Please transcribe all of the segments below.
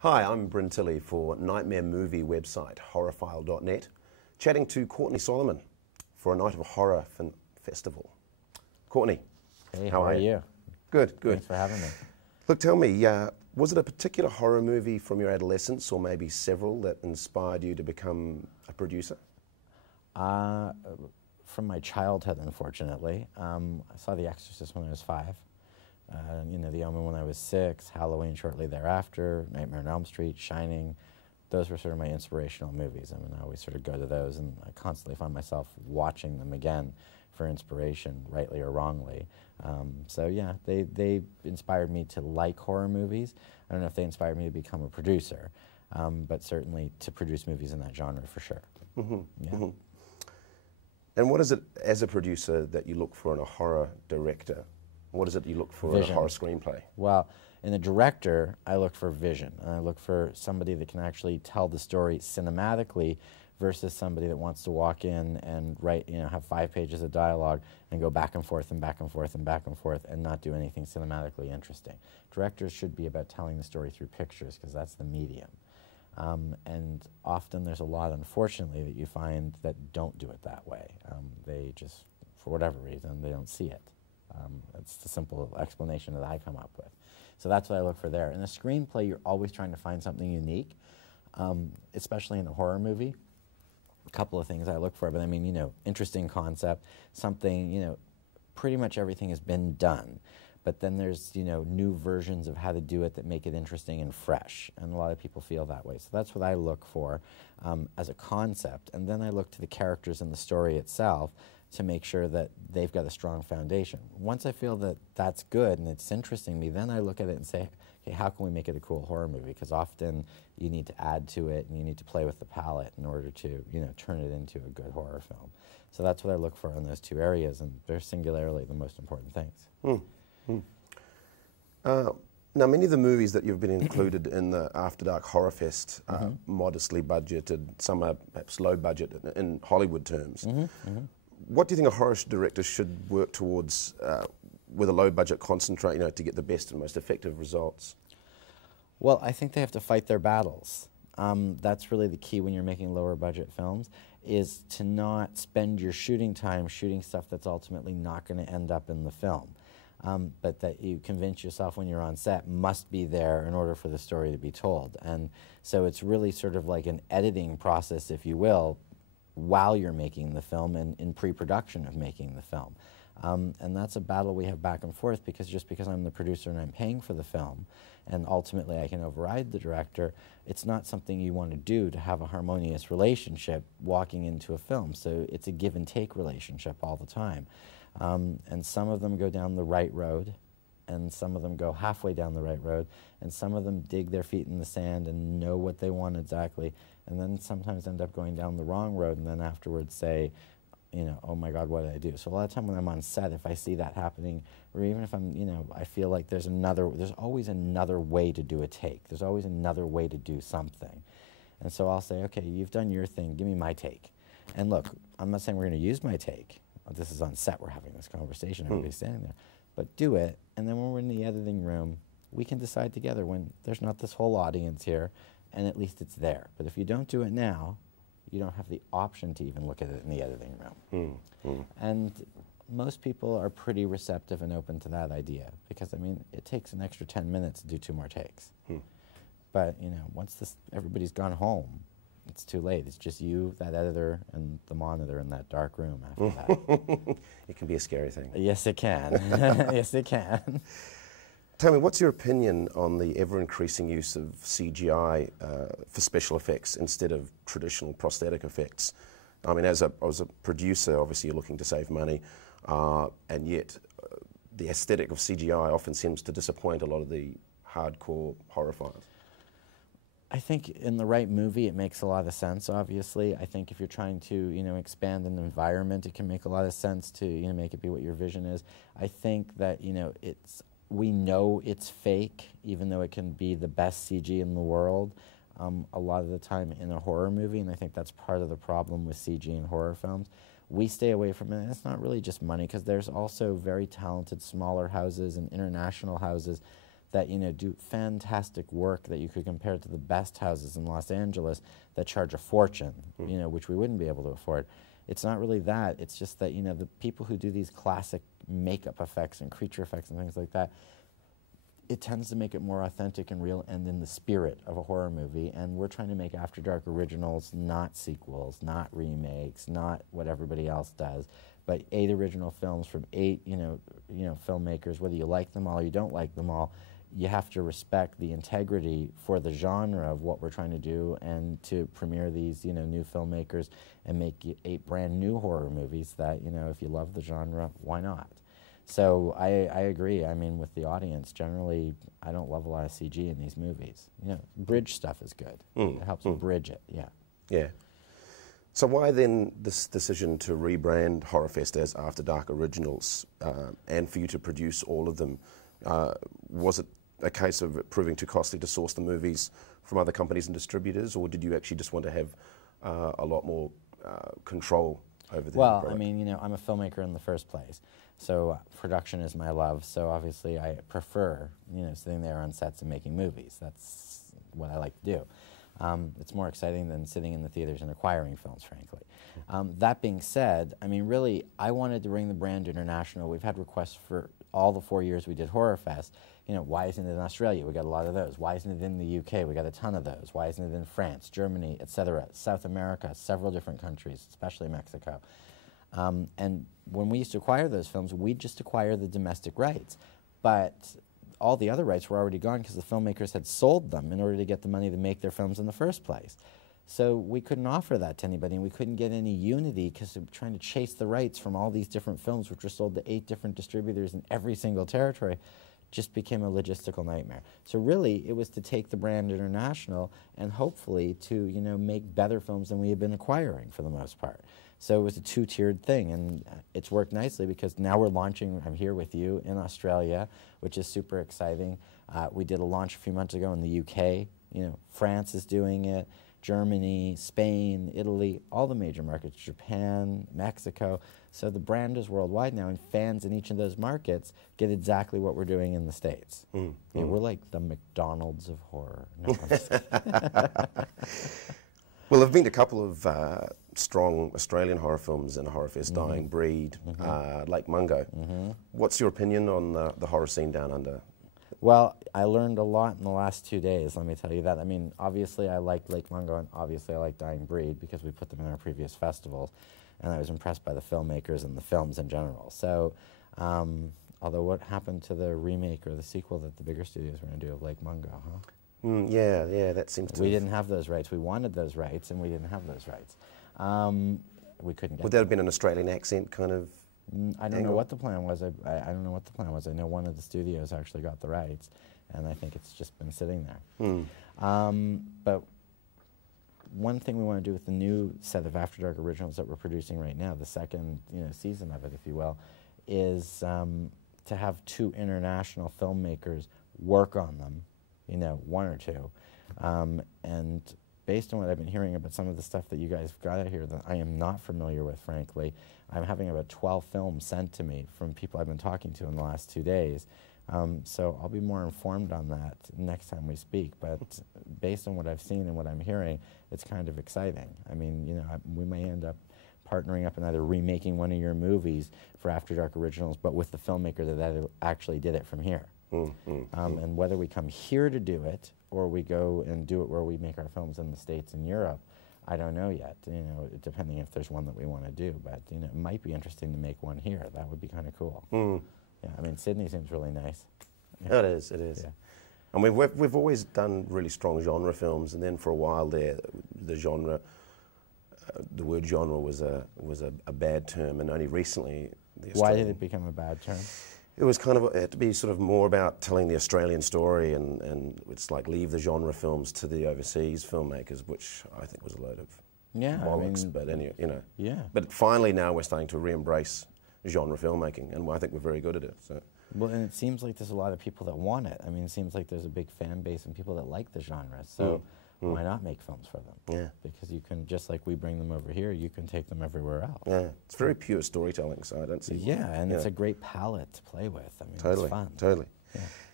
Hi, I'm Bryn Tilly for nightmare movie website horrorfile.net, chatting to Courtney Solomon for a night of horror festival. Courtney, hey, how are you? Good, good. Thanks for having me. Look, tell me, was it a particular horror movie from your adolescence, or maybe several, that inspired you to become a producer? From my childhood, unfortunately. I saw The Exorcist when I was 5. The Omen when I was 6, Halloween shortly thereafter, Nightmare on Elm Street, Shining. Those were sort of my inspirational movies. I mean, I always sort of go to those, and I constantly find myself watching them again for inspiration, rightly or wrongly. So yeah, they inspired me to like horror movies. I don't know if they inspired me to become a producer, but certainly to produce movies in that genre for sure. Mm-hmm. Yeah. Mm-hmm. And what is it, as a producer, that you look for in a horror director? What is it you look for in a horror screenplay? Well, in a director, I look for vision. I look for somebody that can actually tell the story cinematically versus somebody that wants to walk in and write, have 5 pages of dialogue and go back and forth and back and forth and back and forth and not do anything cinematically interesting. Directors should be about telling the story through pictures because that's the medium. And often there's a lot, unfortunately, that you find that don't do it that way. They just, for whatever reason, they don't see it. That's the simple explanation that I come up with. So that's what I look for there. In a screenplay, you're always trying to find something unique, especially in a horror movie. A couple of things I look for, but I mean, interesting concept, something, pretty much everything has been done. But then there's, new versions of how to do it that make it interesting and fresh. And a lot of people feel that way. So that's what I look for as a concept. And then I look to the characters in the story itself to make sure that they've got a strong foundation. Once I feel that that's good and it's interesting me, then I look at it and say, okay, how can we make it a cool horror movie? Because often you need to add to it and you need to play with the palette in order to, turn it into a good horror film. So that's what I look for in those 2 areas, and they're singularly the most important things. Now, many of the movies that you've been included in the After Dark Horrorfest are modestly budgeted. Some are perhaps low budget in Hollywood terms. What do you think a horror director should work towards with a low budget concentrate, to get the best and most effective results? Well, I think they have to fight their battles. That's really the key when you're making lower budget films, is to not spend your shooting time shooting stuff that's ultimately not going to end up in the film. But that you convince yourself when you're on set must be there in order for the story to be told. And so it's really sort of like an editing process, if you will, while you're making the film and in pre-production of making the film. And that's a battle we have back and forth, because just because I'm the producer and I'm paying for the film and ultimately I can override the director, it's not something you want to do to have a harmonious relationship walking into a film. So it's a give and take relationship all the time. And some of them go down the right road, and some of them go halfway down the right road, and some of them dig their feet in the sand and know what they want exactly, and then sometimes end up going down the wrong road and then afterwards say, oh my God, what did I do? So a lot of time when I'm on set, if I see that happening, or even if I'm, I feel like there's always another way to do a take. There's always another way to do something. And so I'll say, okay, you've done your thing, give me my take. And look, I'm not saying we're going to use my take. This is on set, we're having this conversation, everybody's standing there. But do it, and then when we're in the editing room, we can decide together when there's not this whole audience here, and at least it's there. But if you don't do it now, you don't have the option to even look at it in the editing room. And most people are pretty receptive and open to that idea, because, I mean, it takes an extra 10 minutes to do 2 more takes. But, once everybody's gone home, it's too late. It's just you, that editor, and the monitor in that dark room after that. It can be a scary thing. Yes, it can. Yes, it can. Tell me, what's your opinion on the ever-increasing use of CGI for special effects instead of traditional prosthetic effects? I mean, as a producer, obviously you're looking to save money, and yet the aesthetic of CGI often seems to disappoint a lot of the hardcore horror-philes. I think in the right movie it makes a lot of sense, obviously. I think if you're trying to, expand an environment, it can make a lot of sense to, make it be what your vision is. I think that, we know it's fake, even though it can be the best CG in the world, a lot of the time in a horror movie, and I think that's part of the problem with CG in horror films. We stay away from it, and it's not really just money, because there's also very talented smaller houses and international houses that, you know, do fantastic work that you could compare to the best houses in Los Angeles that charge a fortune, you know, which we wouldn't be able to afford. It's not really that. It's just that, you know, the people who do these classic makeup effects and creature effects and things like that, it tends to make it more authentic and real and in the spirit of a horror movie. And we're trying to make After Dark originals, not sequels, not remakes, not what everybody else does, but 8 original films from 8, you know, filmmakers. Whether you like them all or you don't like them all, you have to respect the integrity for the genre of what we're trying to do, and to premiere these, you know, new filmmakers and make 8 brand new horror movies that, you know, if you love the genre, why not? So I agree. I mean, with the audience, generally, I don't love a lot of CG in these movies. You know, bridge stuff is good. It helps bridge it, yeah. Yeah. So why then this decision to rebrand Horrorfest as After Dark Originals, and for you to produce all of them? Was it a case of it proving too costly to source the movies from other companies and distributors, or did you actually just want to have a lot more control over the Well, product? I mean, you know, I'm a filmmaker in the first place, so production is my love. So obviously, I prefer, you know, sitting there on sets and making movies. That's what I like to do. It's more exciting than sitting in the theaters and acquiring films, frankly. That being said, I mean, really, I wanted to bring the brand international. We've had requests for all the 4 years we did Horrorfest. You know, why isn't it in Australia? We got a lot of those. Why isn't it in the UK? We got a ton of those. Why isn't it in France, Germany, etc.? South America, several different countries, especially Mexico. And when we used to acquire those films, we'd just acquire the domestic rights. But all the other rights were already gone because the filmmakers had sold them in order to get the money to make their films in the first place. So we couldn't offer that to anybody, and we couldn't get any unity because of trying to chase the rights from all these different films, which were sold to 8 different distributors in every single territory, just became a logistical nightmare. So really, it was to take the brand international and hopefully to, you know, make better films than we had been acquiring for the most part. So it was a 2-tiered thing, and it's worked nicely because now we're launching, I'm here with you, in Australia, which is super exciting. We did a launch a few months ago in the UK. You know, France is doing it, Germany, Spain, Italy, all the major markets, Japan, Mexico. So the brand is worldwide now, and fans in each of those markets get exactly what we're doing in the States. Yeah, we're like the McDonald's of horror. No, I'm just kidding. Well, there have been a couple of strong Australian horror films in Horrorfest, Dying Breed, Lake Mungo. What's your opinion on the horror scene down under? Well, I learned a lot in the last 2 days, let me tell you that. I mean, obviously I like Lake Mungo, and obviously I like Dying Breed because we put them in our previous festivals, and I was impressed by the filmmakers and the films in general. So, although what happened to the remake or the sequel that the bigger studios were going to do of Lake Mungo, huh? Yeah, that seems to We didn't have those rights. We wanted those rights, and we didn't have those rights. We couldn't get Would that have been an Australian accent kind of I don't know what the plan was. I don't know what the plan was. I know one of the studios actually got the rights, and I think it's just been sitting there. But one thing we want to do with the new set of After Dark originals that we're producing right now, the second season of it, if you will, is to have 2 international filmmakers work on them, 1 or 2, and based on what I've been hearing about some of the stuff that you guys got out here that I am not familiar with, frankly, I'm having about 12 films sent to me from people I've been talking to in the last 2 days. So I'll be more informed on that next time we speak. But based on what I've seen and what I'm hearing, it's kind of exciting. I mean, we may end up partnering up and either remaking one of your movies for After Dark Originals, but with the filmmaker that actually did it from here. And whether we come here to do it or we go and do it where we make our films in the States and Europe, I don't know yet, depending if there's one that we want to do. But, it might be interesting to make one here. That would be kind of cool. Yeah, I mean, Sydney seems really nice. Yeah. It is. Yeah. I mean, we've always done really strong genre films, and then for a while there, the genre, the word genre was a bad term, and only recently the Why did it become a bad term? It was kind of, it had to be sort of more about telling the Australian story, and it's like leave the genre films to the overseas filmmakers, which I think was a load of bollocks. But anyway, Yeah. But finally now we're starting to re-embrace genre filmmaking, and I think we're very good at it. So. Well, and it seems like there's a lot of people that want it. I mean, it seems like there's a big fan base and people that like the genre. So why not make films for them? Yeah. Because you can, just like we bring them over here, you can take them everywhere else. Yeah, it's very pure storytelling, so I don't see. Yeah, and it's a great palette to play with. I mean, totally, it's fun. Totally. Yeah.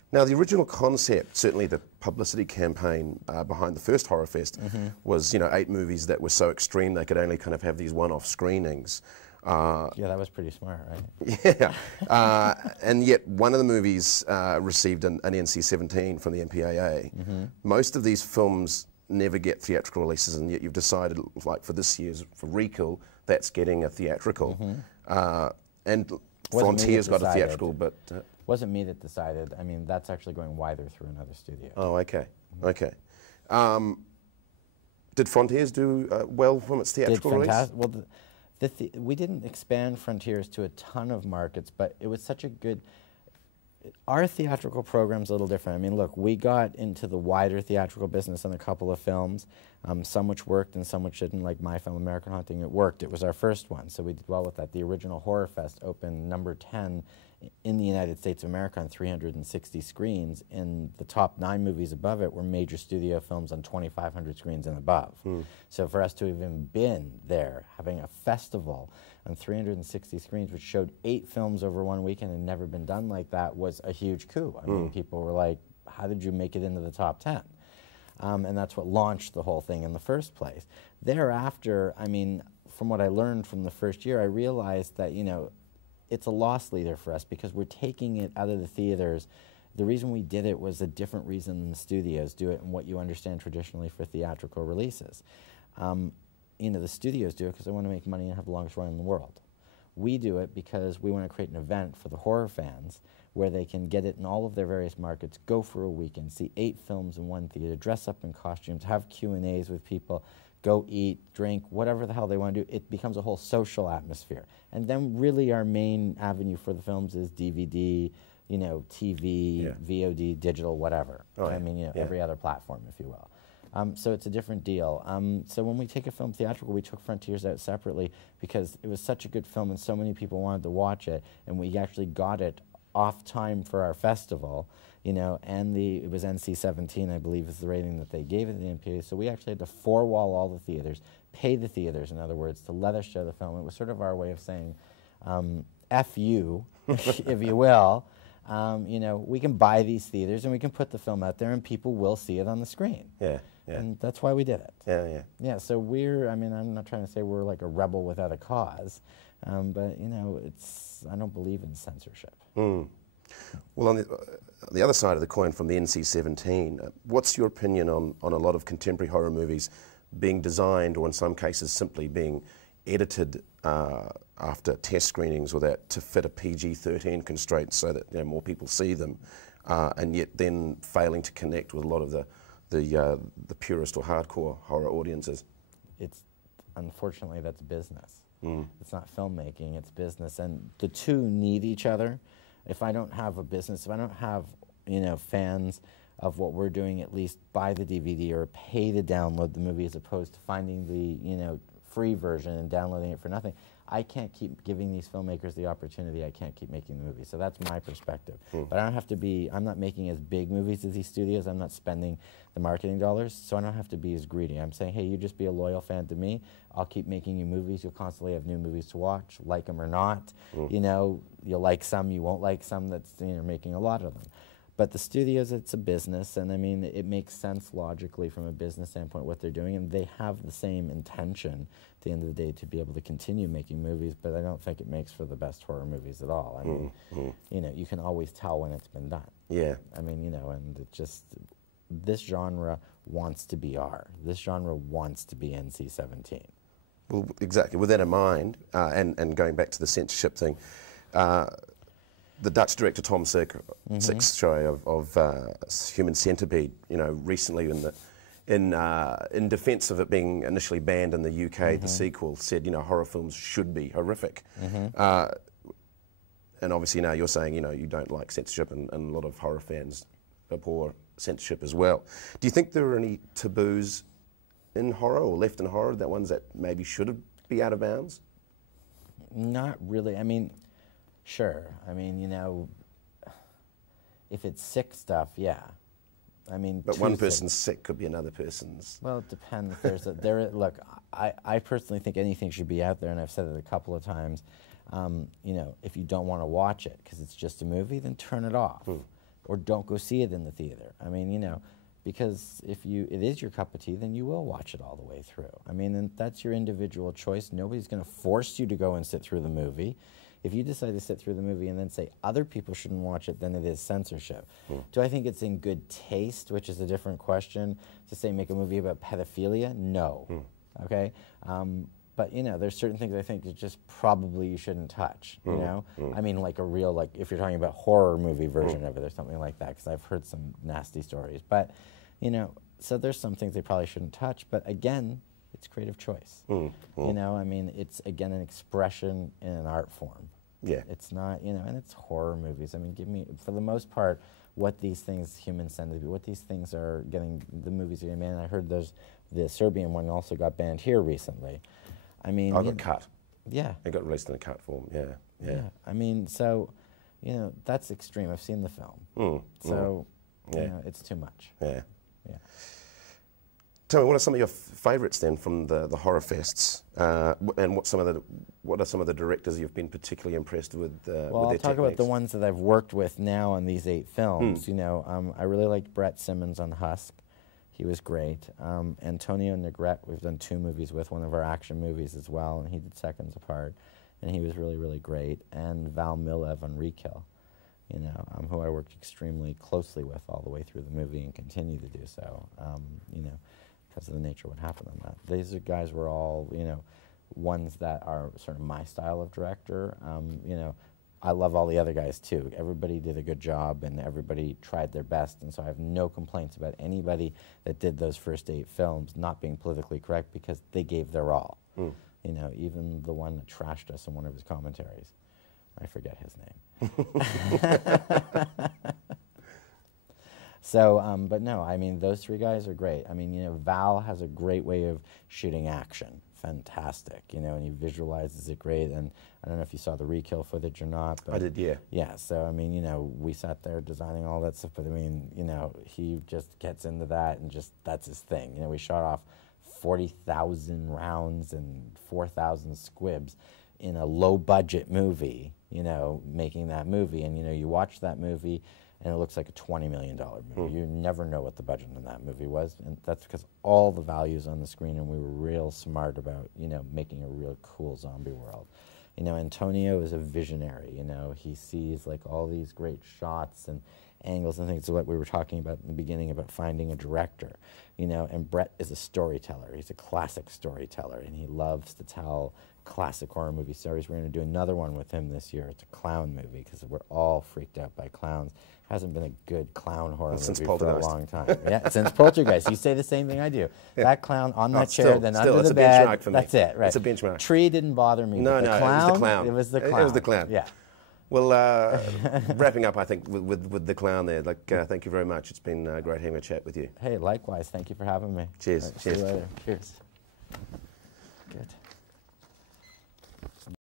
Now, the original concept, certainly the publicity campaign behind the first Horrorfest, was 8 movies that were so extreme they could only kind of have these one-off screenings. Yeah, that was pretty smart, right? Yeah, and yet one of the movies received an NC-17 from the MPAA. Most of these films never get theatrical releases, and yet you've decided, like for this year's, for Recall, that's getting a theatrical. And Frontier's got a theatrical, but... wasn't me that decided. I mean, that's actually going wider through another studio. Oh, okay, okay. Did Frontiers do well from its theatrical release? Well, we didn't expand Frontiers to a ton of markets, but it was such a good... Our theatrical program's a little different. I mean, look, we got into the wider theatrical business on a couple of films, some which worked and some which didn't, like my film, American Haunting. It worked. It was our first one, so we did well with that. The original Horrorfest opened number 10 in the United States of America on 360 screens, and the top 9 movies above it were major studio films on 2,500 screens and above. So for us to have even been there, having a festival on 360 screens, which showed 8 films over one weekend and never been done like that, was a huge coup. I mean, people were like, how did you make it into the top 10? And that's what launched the whole thing in the first place. Thereafter, I mean, from what I learned from the first year, I realized that, it's a loss leader for us because we're taking it out of the theaters. The reason we did it was a different reason than the studios do it and what you understand traditionally for theatrical releases. The studios do it because they want to make money and have the longest run in the world. We do it because we want to create an event for the horror fans where they can get it in all of their various markets, go for a weekend, see 8 films in one theater, dress up in costumes, have Q&As with people, go eat, drink, whatever the hell they want to do. It becomes a whole social atmosphere. And then really our main avenue for the films is DVD, TV, VOD, digital, whatever. Every other platform, if you will. So it's a different deal. So when we take a film theatrical, we took Frontiers out separately because it was such a good film and so many people wanted to watch it, and we actually got it off time for our festival. And it was NC-17, I believe, is the rating that they gave it to the MPA. So we actually had to four-wall all the theaters, pay the theaters, in other words, to let us show the film. It was sort of our way of saying, F you, if you will. We can buy these theaters and we can put the film out there and people will see it on the screen. Yeah. And that's why we did it. Yeah, so I'm not trying to say we're like a rebel without a cause, but, I don't believe in censorship. Well, on the other side of the coin, from the NC-17, what's your opinion on a lot of contemporary horror movies being designed, or in some cases simply being edited after test screenings or that, to fit a PG-13 constraint so that more people see them, and yet then failing to connect with a lot of the purist or hardcore horror audiences? Unfortunately, that's business. It's not filmmaking, it's business, and the two need each other. If I don't have a business, if I don't have, fans of what we're doing, at least buy the DVD or pay to download the movie as opposed to finding the, free version and downloading it for nothing, I can't keep giving these filmmakers the opportunity. I can't keep making the movies. So that's my perspective. But I don't have to be, I'm not making as big movies as these studios. I'm not spending the marketing dollars, so I don't have to be as greedy. I'm saying, hey, you just be a loyal fan to me. I'll keep making you movies. You'll constantly have new movies to watch, like them or not. You'll like some, you won't like some. That's, making a lot of them. But the studios, it's a business, and it makes sense logically from a business standpoint what they're doing, and they have the same intention at the end of the day to be able to continue making movies, but I don't think it makes for the best horror movies at all. You can always tell when it's been done. Yeah. And it just, this genre wants to be R. This genre wants to be NC-17. Well, exactly. With that in mind, and going back to the censorship thing, the Dutch director Tom Six's show of Human Centipede, recently in defence of it being initially banned in the UK, the sequel said, horror films should be horrific. And obviously now you're saying, you don't like censorship, and a lot of horror fans abhor censorship as well. Do you think there are any taboos in horror or left in horror, that ones that maybe should be out of bounds? Not really. Sure. If it's sick stuff, yeah. But one person's sick could be another person's. Well, it depends. Look, I personally think anything should be out there, and I've said it a couple of times. If you don't want to watch it because it's just a movie, then turn it off. or don't go see it in the theater. I mean, you know, because if it is your cup of tea, then you will watch it all the way through. I mean, and that's your individual choice. Nobody's going to force you to go and sit through the movie. If you decide to sit through the movie and then say other people shouldn't watch it, then it is censorship. Do I think it's in good taste, which is a different question, to say make a movie about pedophilia? No. Okay? But, you know, there's certain things I think that just probably you shouldn't touch, you know? I mean, like a real, like, if you're talking about horror movie version of it or something like that, because I've heard some nasty stories. But, you know, so there's some things they probably shouldn't touch. But, again, it's creative choice. You know, I mean, it's, again, an expression in an art form. Yeah. It's not, you know, and it's horror movies. I mean, give me, for the most part, what these things humans send to be, what these things are getting, the movies are getting banned. I heard the Serbian one also got banned here recently. I mean, I got cut. Yeah. It got released in a cut form. Yeah. I mean, so, you know, that's extreme. I've seen the film. So, you know, it's too much. Yeah. Yeah. Tell me, what are some of your favourites then from the horror fests, and what are some of the directors you've been particularly impressed with? Well, with I'll their talk about the techniques? ones that I've worked with now on these 8 films. You know, I really liked Brett Simmons on Husk. He was great. Antonio Negrete, we've done 2 movies with, one of our action movies as well, and he did Seconds Apart, and he was really, really great. And Val Milev on Rekill, you know, who I worked extremely closely with all the way through the movie and continue to do so, you know, because of the nature of what happened on that. These guys were all, you know, ones that are sort of my style of director. You know, I love all the other guys too. Everybody did a good job and everybody tried their best, and so I have no complaints about anybody that did those first 8 films not being politically correct, because they gave their all. You know, even the one that trashed us in one of his commentaries. I forget his name. So, but no, I mean, those 3 guys are great. I mean, you know, Val has a great way of shooting action. Fantastic, you know, and he visualizes it great. And I don't know if you saw the Rekill footage or not. But I did, yeah. Yeah, so, I mean, you know, we sat there designing all that stuff, but I mean, you know, he just gets into that and just, that's his thing. You know, we shot off 40,000 rounds and 4,000 squibs in a low-budget movie, you know, making that movie. And, you know, you watch that movie, and it looks like a $20 million movie. You never know what the budget in that movie was, and that's because all the values on the screen, and we were real smart about, you know, making a real cool zombie world. You know, Antonio is a visionary, you know. He sees, like, all these great shots and angles and things. So what we were talking about in the beginning about finding a director, you know, and Brett is a storyteller. He's a classic storyteller, and he loves to tell classic horror movie stories. We're going to do another one with him this year. It's a clown movie, because we're all freaked out by clowns. Hasn't been a good clown horror movie for a long time. Yeah, since Poltergeist. You say the same thing I do. Yeah. That clown on that chair, then under the bed. Benchmark for me. That's it, right? It's a benchmark. Tree didn't bother me. No, but no, clown, it was the clown. It was the clown. It was the clown. Yeah. Well, wrapping up, I think, with the clown there. Like, thank you very much. It's been great having a chat with you. Hey, likewise. Thank you for having me. Cheers. Right, Cheers. See you later. Cheers. Good.